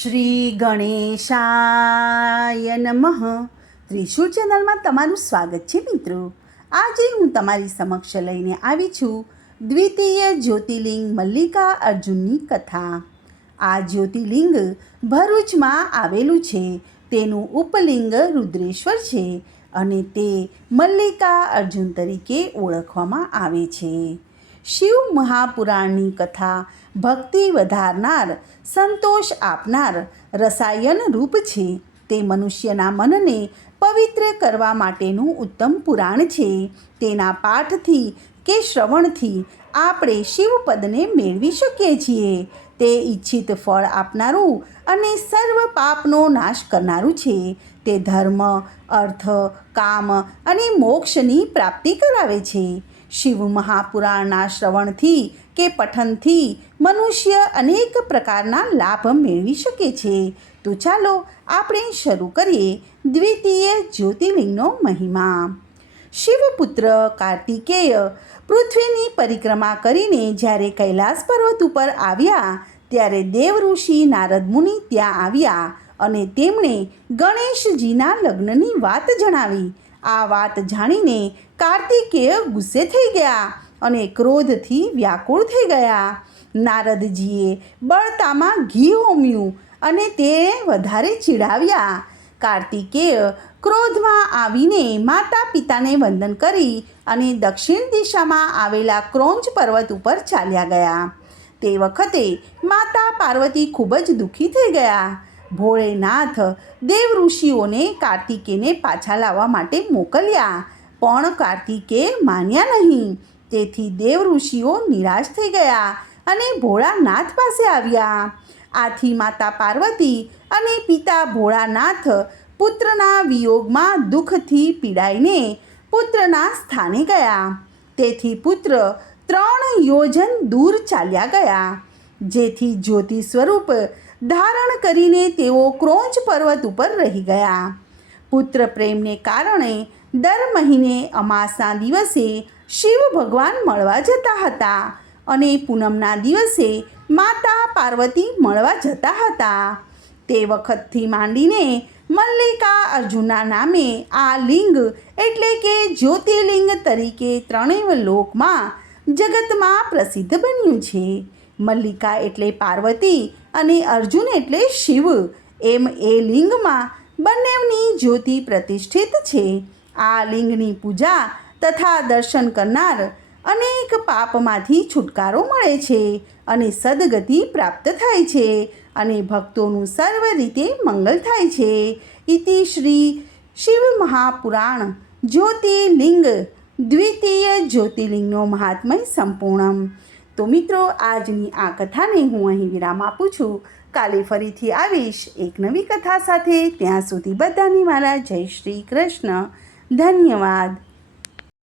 શ્રી ગણેશાય નમઃ. ત્રિશુળ ચેનલમાં તમારું સ્વાગત છે મિત્રો. આજે હું તમારી સમક્ષ લઈને આવી છું દ્વિતીય જ્યોતિર્લિંગ મલ્લિકા અર્જુનની કથા. આ જ્યોતિર્લિંગ ભરૂચમાં આવેલું છે. તેનું ઉપલિંગ રુદ્રેશ્વર છે અને તે મલ્લિકા અર્જુન તરીકે ઓળખવામાં આવે છે. શિવ મહાપુરાણની કથા ભક્તિ વધારનાર, સંતોષ આપનાર રસાયન રૂપ છે. તે મનુષ્યના મનને પવિત્ર કરવા માટેનું ઉત્તમ પુરાણ છે. તેના પાઠથી કે શ્રવણથી આપણે શિવપદને મેળવી શકીએ છીએ. તે ઈચ્છિત ફળ આપનારું અને સર્વ પાપનો નાશ કરનારું છે. તે ધર્મ, અર્થ, કામ અને મોક્ષની પ્રાપ્તિ કરાવે છે. શિવ મહાપુરાણના શ્રવણથી કે પઠનથી મનુષ્ય અનેક પ્રકારના લાભ મેળવી શકે છે. તો ચાલો આપણે શરૂ કરીએ દ્વિતીય જ્યોતિર્લિંગનો મહિમા. શિવપુત્ર કાર્તિકેય પૃથ્વીની પરિક્રમા કરીને જ્યારે કૈલાસ પર્વત ઉપર આવ્યા, ત્યારે દેવઋષિ નારદ મુનિ ત્યાં આવ્યા અને તેમણે ગણેશજીના લગ્નની વાત જણાવી. આ વાત જાણીને કાર્તિકેય ગુસ્સે થઈ ગયા અને ક્રોધથી વ્યાકુળ થઈ ગયા. નારદજીએ બળતામાં ઘી હોમ્યું અને તે વધારે ચીડાવ્યા. કાર્તિકેય ક્રોધમાં આવીને માતા પિતાને વંદન કરી અને દક્ષિણ દિશામાં આવેલા ક્રોંચ પર્વત ઉપર ચાલ્યા ગયા. તે વખતે માતા પાર્વતી ખૂબ જ દુઃખી થઈ ગયા. ભોળેનાથ દેવ ઋષિઓને કાર્તિકેયને પાછા લાવવા માટે મોકલ્યા. પણ કાર્તિકે માન્યા નહીં. તેથી દેવ ઋષિઓ નિરાશ થઈ ગયા અને ભોળાનાથ પાસે આવ્યા. આથી માતા પાર્વતી અને પિતા ભોળાનાથ પુત્રના વિયોગમાં દુઃખથી પીડાઈને પુત્રના સ્થાને ગયા. તેથી પુત્ર ત્રણ યોજન દૂર ચાલ્યા ગયા. જેથી જ્યોતિ સ્વરૂપ ધારણ કરીને તેઓ ક્રોંચ પર્વત ઉપર રહી ગયા. પુત્ર પ્રેમને કારણે દર મહિને અમાસના દિવસે શિવ ભગવાન મળવા જતા હતા અને પૂનમના દિવસે માતા પાર્વતી મળવા જતા હતા. તે વખતથી માંડીને મલ્લિકા અર્જુનના નામે આ લિંગ એટલે કે જ્યોતિર્લિંગ તરીકે ત્રણેય લોકમાં જગતમાં પ્રસિદ્ધ બન્યું છે. મલ્લિકા એટલે પાર્વતી અને અર્જુન એટલે શિવ. એમ એ લિંગમાં બંનેની જ્યોતિ પ્રતિષ્ઠિત છે. આ લિંગની પૂજા તથા દર્શન કરનાર અનેક પાપમાંથી છુટકારો મળે છે અને સદગતિ પ્રાપ્ત થાય છે અને ભક્તોનું સર્વ રીતે મંગલ થાય છે. ઇતિ શ્રી શિવ મહાપુરાણ જ્યોતિર્લિંગ દ્વિતીય જ્યોતિર્લિંગનો મહાત્મય સંપૂર્ણમ. તો મિત્રો, આજની આ કથાને હું અહીં વિરામ આપું છું. કાલે ફરીથી આવીશ એક નવી કથા સાથે. ત્યાં સુધી બધાને મારા જય શ્રી કૃષ્ણ. ધન્યવાદ.